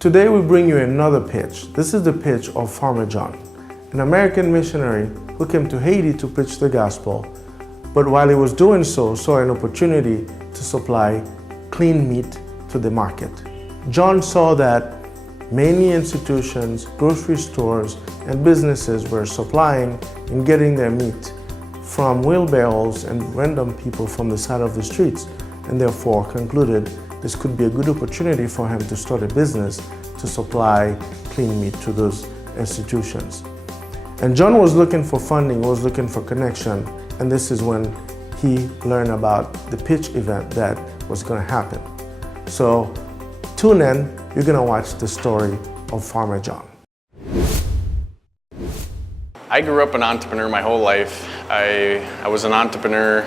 Today we bring you another pitch. This is the pitch of Farmer John, an American missionary who came to Haiti to preach the gospel, but while he was doing so, saw an opportunity to supply clean meat to the market. John saw that many institutions, grocery stores, and businesses were supplying and getting their meat from wheelbarrows and random people from the side of the streets, and therefore concluded this could be a good opportunity for him to start a business to supply clean meat to those institutions. And John was looking for funding, was looking for connection, and this is when he learned about the pitch event that was going to happen. So tune in, you're going to watch the story of Farmer John. I grew up an entrepreneur my whole life. I was an entrepreneur.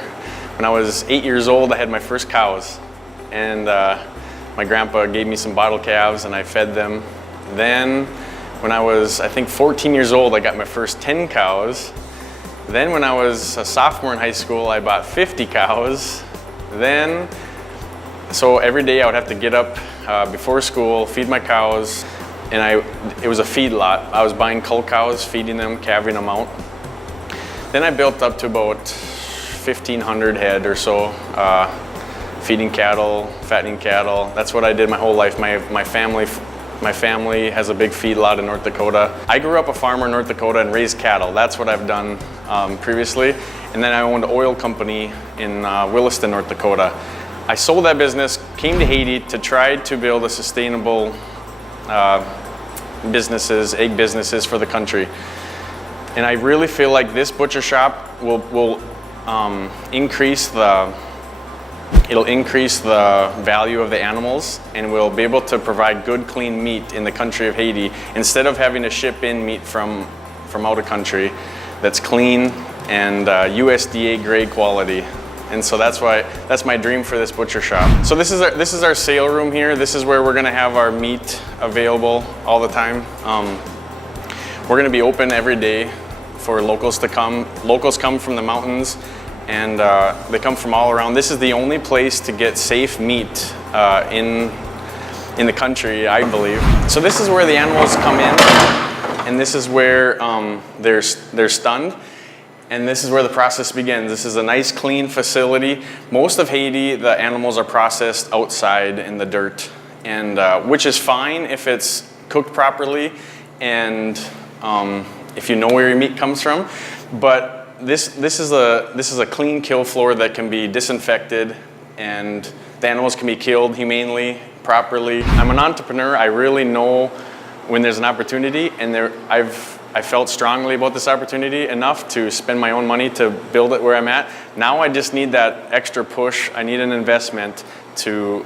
When I was 8 years old, I had my first cows. And my grandpa gave me some bottle calves and I fed them. Then when I was, I think 14 years old, I got my first 10 cows. Then when I was a sophomore in high school, I bought 50 cows. So every day I would have to get up before school, feed my cows, and it was a feed lot. I was buying cull cows, feeding them, calving them out. Then I built up to about 1,500 head or so, feeding cattle, fattening cattle. That's what I did my whole life. My family has a big feed lot in North Dakota. I grew up a farmer in North Dakota and raised cattle. That's what I've done previously. And then I owned an oil company in Williston, North Dakota. I sold that business, came to Haiti to try to build a sustainable egg businesses for the country. And I really feel like this butcher shop will increase the value of the animals, and we'll be able to provide good, clean meat in the country of Haiti instead of having to ship in meat from out of country that's clean and USDA grade quality. And so that's my dream for this butcher shop. So this is our sale room here. This is where we're gonna have our meat available all the time. We're gonna be open every day for locals to come. Locals come from the mountains, and they come from all around. This is the only place to get safe meat in the country, I believe. So this is where the animals come in, and this is where they're stunned. And this is where the process begins. This is a nice, clean facility. Most of Haiti, the animals are processed outside in the dirt, and which is fine if it's cooked properly and if you know where your meat comes from. But this is a clean kill floor that can be disinfected, and the animals can be killed humanely, properly. I'm an entrepreneur. I really know when there's an opportunity, and I felt strongly about this opportunity enough to spend my own money to build it where I'm at. Now I just need that extra push. I need an investment to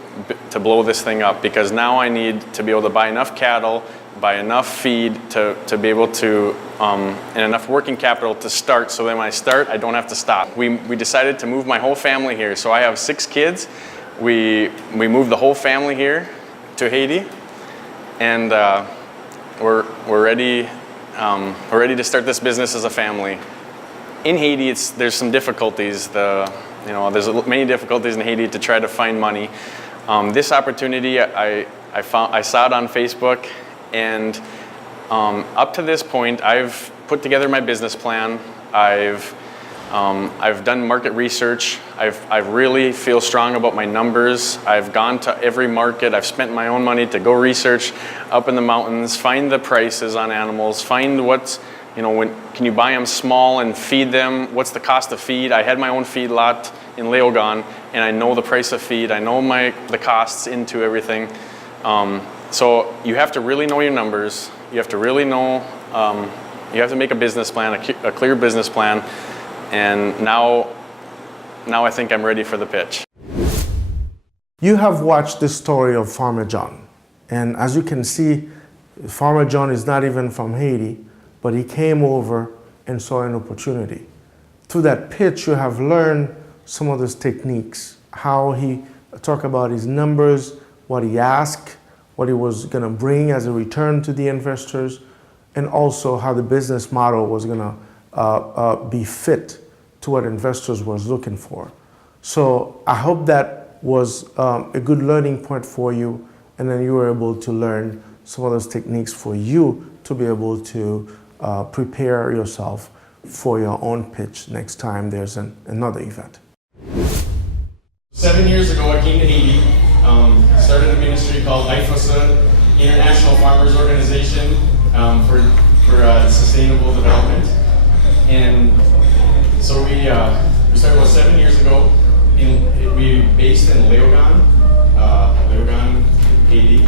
blow this thing up, because now I need to be able to buy enough cattle, buy enough feed to be able to, and enough working capital to start, so that when I start, I don't have to stop. We decided to move my whole family here. So I have 6 kids. We moved the whole family here to Haiti, and we're ready. We're ready to start this business as a family. In Haiti, there's some difficulties. There's many difficulties in Haiti to try to find money. This opportunity, I saw it on Facebook, and up to this point, I've put together my business plan. I've done market research. I really feel strong about my numbers. I've gone to every market. I've spent my own money to go research up in the mountains, find the prices on animals, find can you buy them small and feed them? What's the cost of feed? I had my own feed lot in Leogan, and I know the price of feed. I know the costs into everything. So you have to really know your numbers. You have to really know, you have to make a business plan, a clear business plan. And now I think I'm ready for the pitch. You have watched the story of Farmer John. And as you can see, Farmer John is not even from Haiti, but he came over and saw an opportunity. Through that pitch, you have learned some of those techniques, how he talked about his numbers, what he asked, what he was going to bring as a return to the investors, and also how the business model was going to be fit to what investors was looking for. So I hope that was a good learning point for you, and then you were able to learn some of those techniques for you to be able to prepare yourself for your own pitch next time there's another event. 7 years ago, I came to Haiti, started a ministry called LYNK International Farmers Organization for sustainable development. And so we started about 7 years ago. We based in Léogâne, Haiti.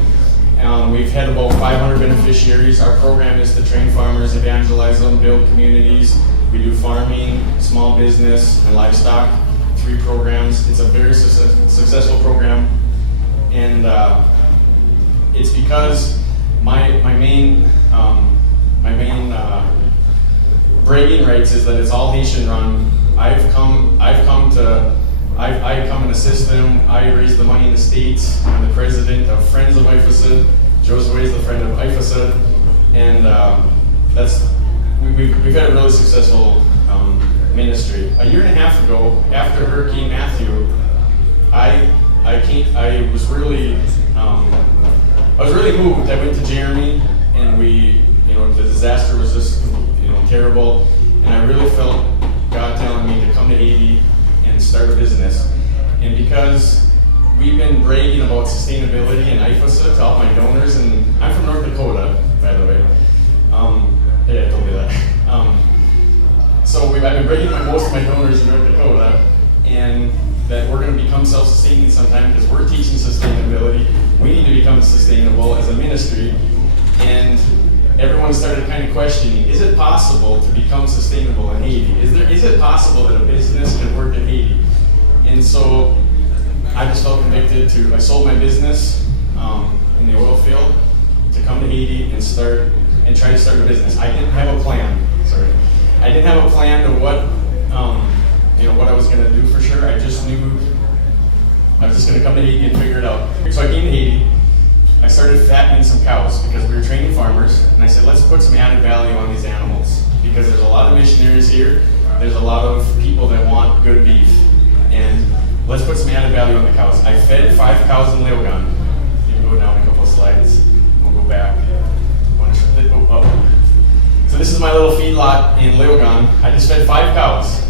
We've had about 500 beneficiaries. Our program is to train farmers, evangelize them, build communities. We do farming, small business, and livestock. 3 programs. It's a very successful program, and it's because my main bragging rights is that it's all Haitian run. I come and assist them. I raise the money in the States. I'm the president of Friends of IFASD. Josue is the friend of IFASD, and we've had a really successful ministry. A year and a half ago, after Hurricane Matthew, I was really moved. I went to Jeremy, and the disaster was just terrible, and I really felt God telling me to come to Haiti and start a business. And because we've been bragging about sustainability and IFASD to all my donors, and I'm from North Dakota, by the way. Yeah, I told you that. So I've been bragging to most of my donors in North Dakota, and that we're going to become self-sustaining sometime because we're teaching sustainability. We need to become sustainable as a ministry, and everyone started kind of questioning: is it possible to become sustainable in Haiti? Is it possible that a business can work in Haiti? And so I just felt convicted I sold my business in the oil field to come to Haiti and try to start a business. I didn't have a plan. I didn't have a plan to what I was going to do for sure. I just knew I was just going to come to Haiti and figure it out. So I came to Haiti. I started fattening some cows because we were training farmers, and I said, let's put some added value on these animals because there's a lot of missionaries here. There's a lot of people that want good beef, and let's put some added value on the cows. I fed 5 cows in Léogâne. You can go down a couple of slides. We'll go back. So this is my little feedlot in Léogâne. I just fed 5 cows,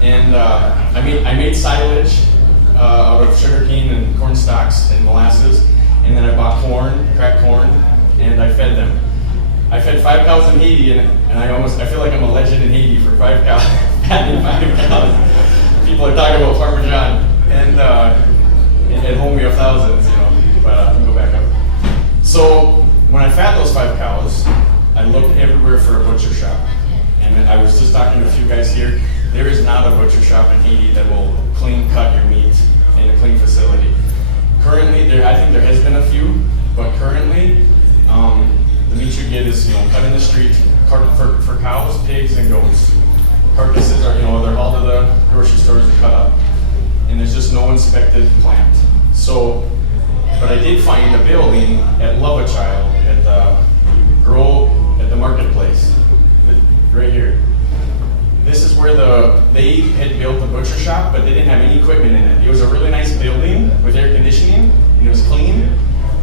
and I made silage out of sugarcane and corn stalks and molasses, and then I bought cracked corn, and I fed them. I fed 5 cows in Haiti, and I feel like I'm a legend in Haiti for 5 cows, fattening 5 cows. People are talking about Farmer John, and at home we have thousands, but I can go back up. So when I fed those 5 cows, I looked everywhere for a butcher shop. And I was just talking to a few guys here. There is not a butcher shop in Haiti that will clean cut your meat in a clean facility. Currently, I think there has been a few, but currently, the meat you get is cut in the street for cows, pigs, and goats. Carcasses are, they're hauled to the grocery stores and cut up. And there's just no inspected plant. So, but I did find a building at Love a Child at the marketplace, right here. This is where they had built the butcher shop, but they didn't have any equipment in it. It was a really nice building with air conditioning, and it was clean,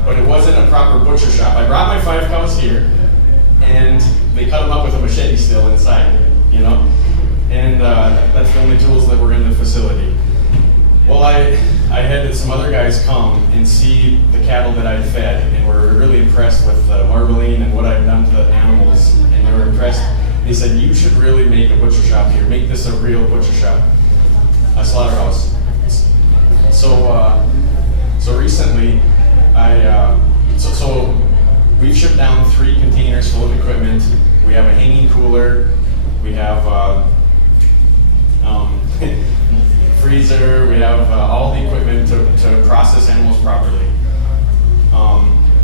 but it wasn't a proper butcher shop. I brought my 5 cows here, and they cut them up with a machete still inside, and that's the only tools that were in the facility. Well, I had some other guys come and see the cattle that I'd fed, and were really impressed with the marbling and what I'd done to the animals, and they were impressed. They said, you should really make a butcher shop here. Make this a real butcher shop, a slaughterhouse. So recently, so we've shipped down 3 containers full of equipment. We have a hanging cooler. We have freezer. We have all the equipment to process animals properly.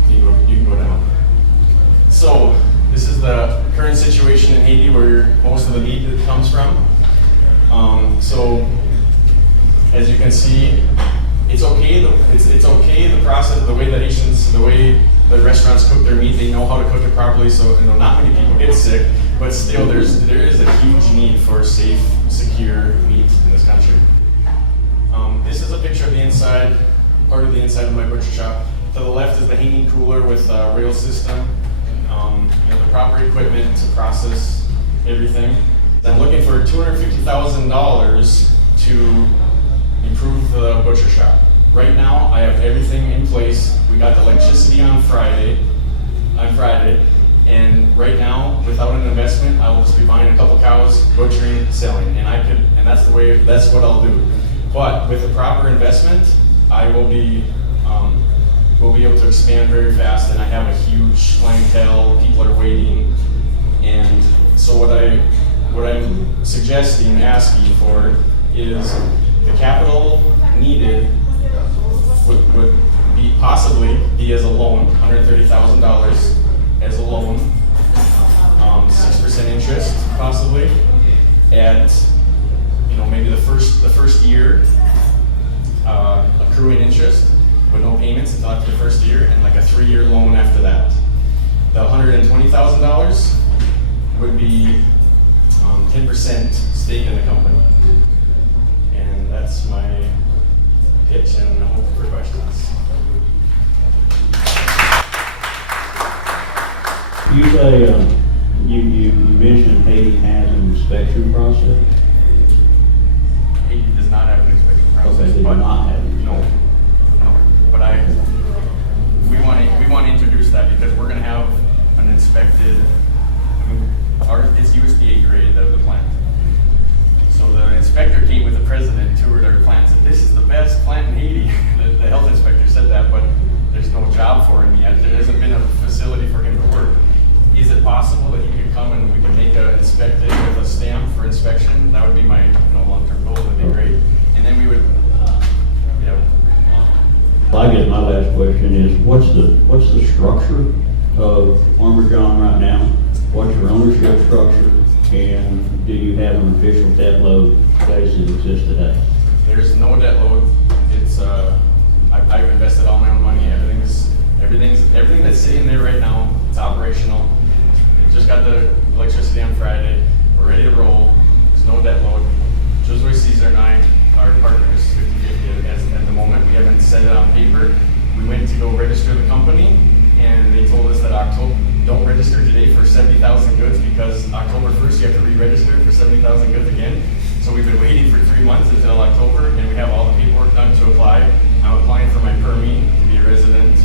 You can go down. So this is the current situation in Haiti where most of the meat comes from. So as you can see, it's okay. It's okay the process, the way the Haitians, the way the restaurants cook their meat, they know how to cook it properly. So not many people get sick, but still there is a huge need for safe, secure meat in this country. This is a picture of the inside, part of the inside of my butcher shop. To the left is the hanging cooler with a rail system. The proper equipment to process everything. I'm looking for $250,000 to improve the butcher shop. Right now, I have everything in place. We got the electricity on Friday, and right now, without an investment, I will just be buying a couple cows, butchering, selling, and that's what I'll do. But with the proper investment, I will be we'll be able to expand very fast, and I have a huge clientele. People are waiting, and so what I'm suggesting, asking for, is the capital needed would be possibly as a loan, $130,000 as a loan, 6% interest possibly, at maybe the first year accruing interest with no payments until after the first year, and like a 3-year loan after that. The $120,000 would be 10% stake in the company. And that's my pitch, and I'm open for questions. You say, you mentioned Haiti has an inspection process? Haiti does not have an inspection process. Okay, they do not have it. No. But we want to introduce that because we're going to have an inspected, it's USDA grade, the plant. So the inspector came with the president and toured our plant, said, this is the best plant in Haiti. The health inspector said that, but there's no job for him yet. There hasn't been a facility for him to work. Is it possible that he could come and we can make a inspected with a stamp for inspection? That would be my long-term goal. That'd be great. And then we would, Well, I guess my last question is, what's the structure of Farmer John right now? What's your ownership structure? And do you have an official debt load as it exists today? There's no debt load. It's I've invested all my own money. Everything that's sitting there right now, it's operational. We just got the electricity on Friday. We're ready to roll. There's no debt load. Josue Caesar and I are partners 50-50 at the moment. We haven't set it on paper. We went to go register the company, and they told us that don't register today for 70,000 goods because October 1st you have to re-register for 70,000 goods again. So we've been waiting for 3 months until October, and we have all the paperwork done to apply. I'm applying for my permit to be a resident,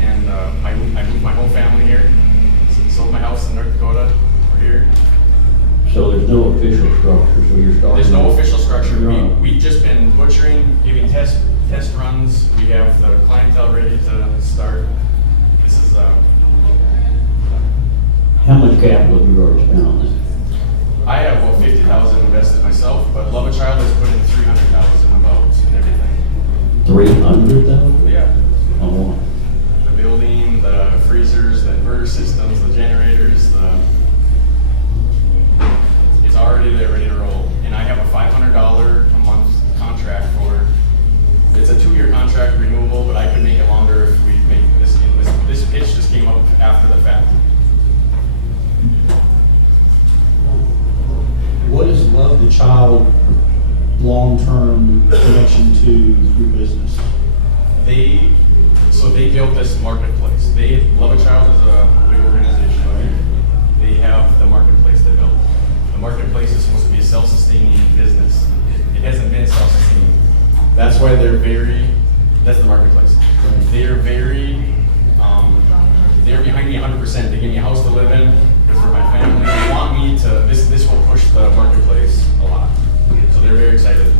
and I moved my whole family here. Sold my house in North Dakota. We're here. So there's no official structure, so you're starting. There's no official structure. Right. We've just been butchering, giving test runs. We have the clientele ready to start. This is How much capital have you already spent on this? I have $50,000 invested myself, but Love a Child has put in $300,000 about and everything. 300,000? Yeah. Oh, The building, the freezers, the inverter systems, the generators, it's already there, ready to roll. And I have a $500 a month contract for. It's a 2-year contract, renewable, but I could make it longer if we make this. This pitch just came up after the fact. What is Love the Child long-term connection to your business? They built this marketplace. Love a Child is a big organization. Right? They have the marketplace they built. The marketplace is supposed to be a self-sustaining business. It hasn't been self-sustaining. That's why that's the marketplace. They're behind me 100%. They give me a house to live in. It's for my family. They want me to, this will push the marketplace a lot. So they're very excited.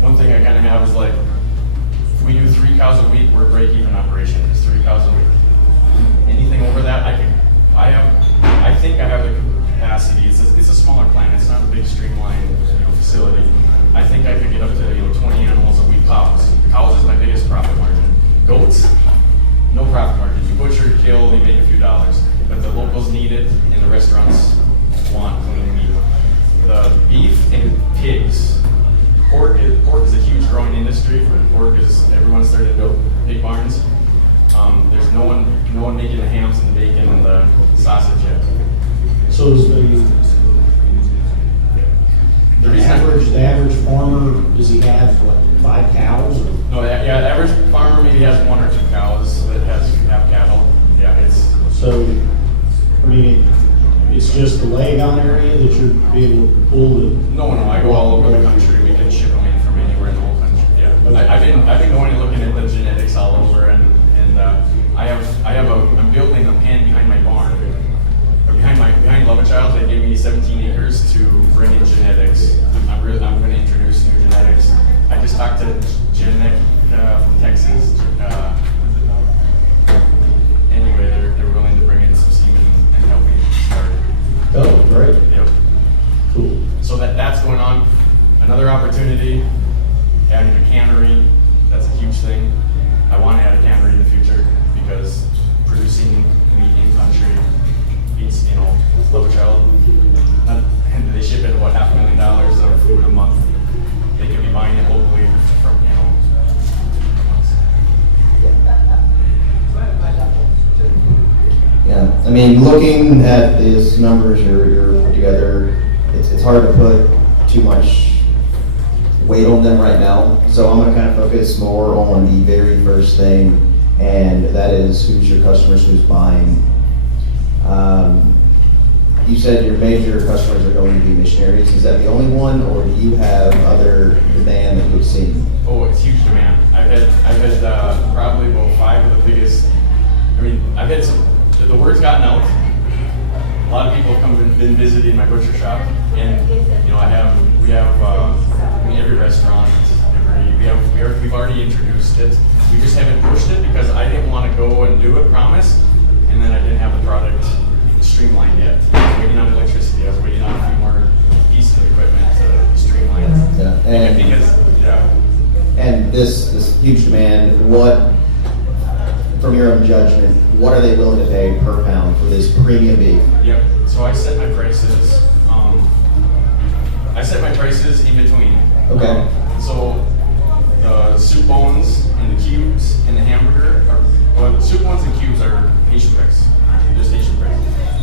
One thing I kind of have is like, if we do 3 cows a week, we're break-even operation. It's 3 cows a week. Anything over that, I think I have the capacity. It's a smaller plant. It's not a big streamlined facility. I think I could get up to 20 animals a week. Cows. Cows is my biggest profit margin. Goats, no profit margin. You butcher, kill, you make a few dollars. But the locals need it, and the restaurants want clean meat. The beef and pigs. Pork is a huge growing industry. Everyone's starting to build pig barns. There's no one making the hams and the bacon and the sausage yet. So is the average farmer, does he have what, 5 cows? Or? No, the average farmer maybe has 1 or 2 cows that have cattle. Yeah, it's So, I mean, it's just the Legon area that you're be able to pull the. no. I go all over the country. We can ship them in from anywhere in the whole country. Yeah, I've been going and looking at the genetics all over, and I'm building a pen behind my barn. Behind Love a Child, they gave me 17 acres to bring in genetics. I'm going to introduce new genetics. I just talked to Genetic from Texas. Anyway, they're willing to bring in some semen and help me start. Oh, great. Yep. Cool. So that's going on. Another opportunity, adding a cannery. That's a huge thing. I want to add a cannery in the future because producing meat in country beats, Love a Child. And they ship in about $500,000 of food a month. They could be buying it locally from, Yeah, I mean, looking at these numbers you're put together, it's hard to put too much weight on them right now. So I'm going to kind of focus more on the very first thing, and that is who's your customers, who's buying. You said your major customers are going to be missionaries. Is that the only one, or do you have other demand that you've seen? Oh, it's huge demand. I've had probably about 5 of the biggest. I mean, I've had some. The word's gotten out. A lot of people have been visiting my butcher shop, and we have every restaurant. We've already introduced it. We just haven't pushed it because I didn't want to go and do it, promise, and then I didn't have the product streamlined yet. I was waiting on electricity. I was waiting on a few more pieces of equipment to streamline it. Yeah, and this huge demand. What, from your own judgment, what are they willing to pay per pound for this premium beef? Yep. So I set my prices. In between. Okay. So the soup bones and the cubes and the hamburger the soup bones and cubes are Haitian price. Just Haitian price.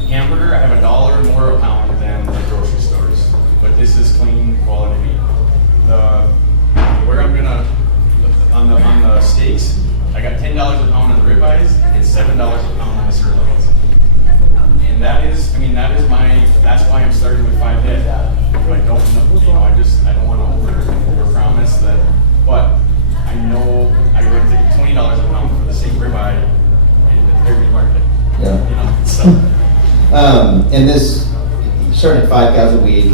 Hamburger, I have $1 more a pound than the grocery stores, but this is clean quality meat. Where I'm gonna on the steaks, I got $10 a pound on the ribeyes and $7 a pound on the sirloins. And that's why I'm starting with 5 head. If I don't know, I don't want to over promise that, but I know I would take $20 a pound for the same ribeye in the every market. Yeah. So. And this, starting at 5 cows a week,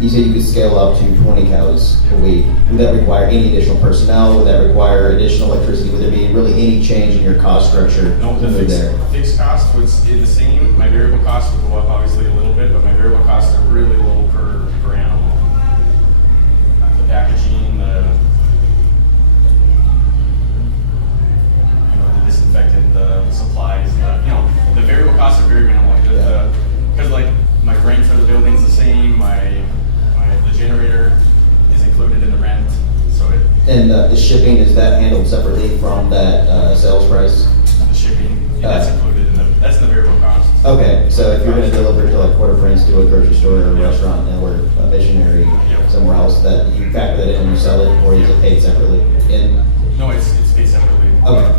you said you could scale up to 20 cows a week. Would that require any additional personnel? Would that require additional electricity? Would there be really any change in your cost structure? No, the fixed cost would stay the same. My variable costs would go up obviously a little bit, but my variable costs are really low per animal. The packaging, the disinfectant, the supplies, the variable costs are very minimal. Because like my rent for the building's the same, the generator is included in the rent, so it. And the shipping, is that handled separately from that sales price? The shipping, that's included that's in the variable cost. Okay, so if you're going to deliver to like Port-au-Prince to a grocery store or a restaurant or a missionary somewhere else, that you factor that in and you sell it, or is it paid separately? No, it's paid separately. Okay.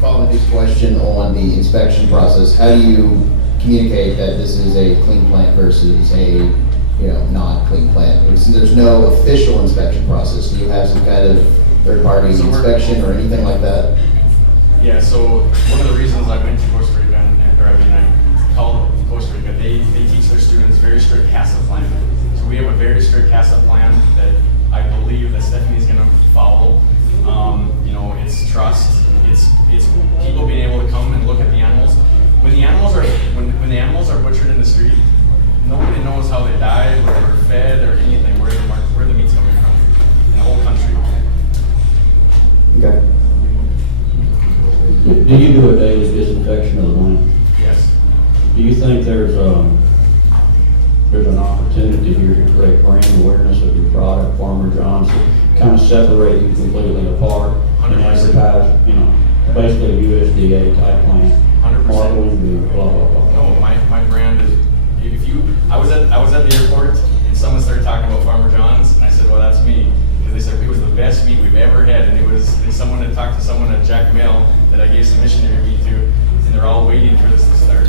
Following this question on the inspection process, how do you communicate that this is a clean plant versus a not clean plant? There's no official inspection process. Do you have some kind of third-party inspection or anything like that? Yeah. So one of the reasons I went to Costa Rica, I called Costa Rica. They teach their students very strict CASA plan. So we have a very strict CASA plan that I believe that Stephanie's going to follow. It's trust. It's people being able to come and look at the animals. When the animals are butchered in the street, nobody knows how they died, where they were fed, or anything, where the meat's coming from in the whole country. Okay. Do you do a daily disinfection of the land? Yes. Do you think there's an opportunity attempted here to create brand awareness of your product, Farmer John's, kind of separate you completely apart and 100%. advertise, you know, basically a USDA type plan. 100%. Marketing, blah, blah, blah. No, my brand is, if you, I was at the airport and someone started talking about Farmer John's and I said, well, that's me. Because they said it was the best meat we've ever had, and someone had talked to someone at Jack Mill that I gave some missionary meat to, and they're all waiting for this to start.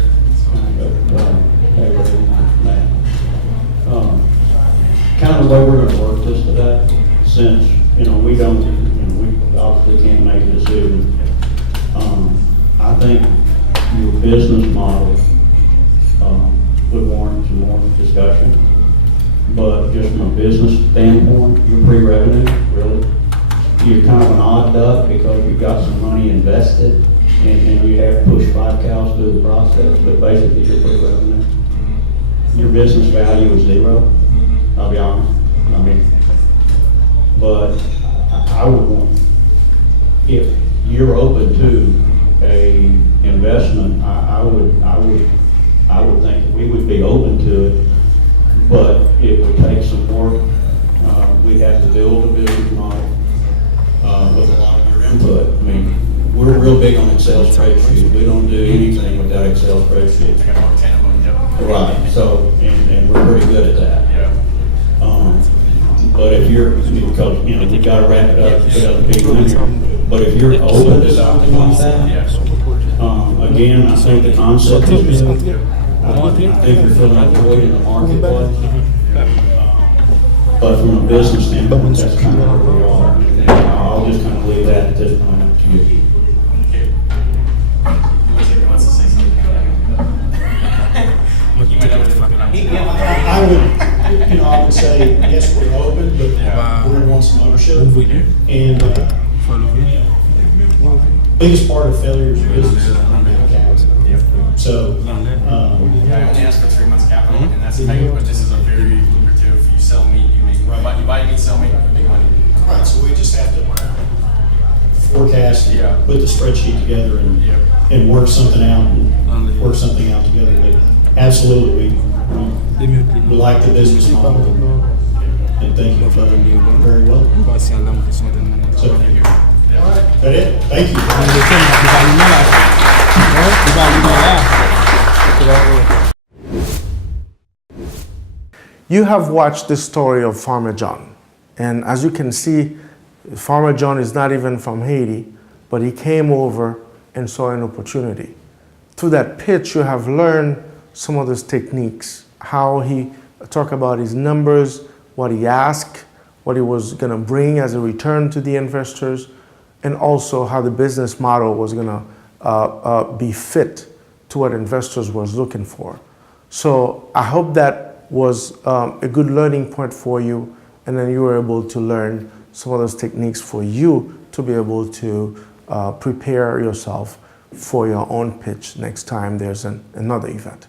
Kind of the way we're gonna work this today, since, you know, we obviously can't make a decision. I think your business model, would warrant some more discussion. But just from a business standpoint, you're pre-revenue, really. You're kind of an odd duck because you've got some money invested and you have to push 5 cows through the process, but basically you're pre-revenue. Your business value is 0, I'll be honest. I mean, but I would want, if you're open to a investment, I would think that we would be open to it, but it would take some work. We'd have to build a business model with a lot of your input. I mean, we're real big on Excel spreadsheets. We don't do anything without Excel spreadsheets. I got about 10 of them, yep. Right, so, and we're pretty good at that. Yeah. But if you're, because, you know, we gotta wrap it up, put other people in here. But if you're open to something like that, again, I think the concept is good. I think you're filling a void in the marketplace. But from a business standpoint, that's kind of where we are. And I'll just kind of leave that at this point up to you. I would say, yes, we're open, but we're gonna want some ownership. And, biggest part of failure is business is capital. So, I only asked for 3 months capital, and that's tight, but this is a very lucrative, you sell meat, you buy meat, sell meat, you make money. right, so we just have to forecast, Yeah. put the spreadsheet together and work something out together. But absolutely, we like the business model and think you've done very well. So, that it? Thank you. You have watched the story of Farmer John, and as you can see, Farmer John is not even from Haiti, but he came over and saw an opportunity. Through that pitch, you have learned some of those techniques, how he talked about his numbers, what he asked, what he was going to bring as a return to the investors, and also how the business model was going to be fit to what investors was looking for. So I hope that was a good learning point for you, and then you were able to learn some of those techniques for you to be able to prepare yourself for your own pitch next time there's another event.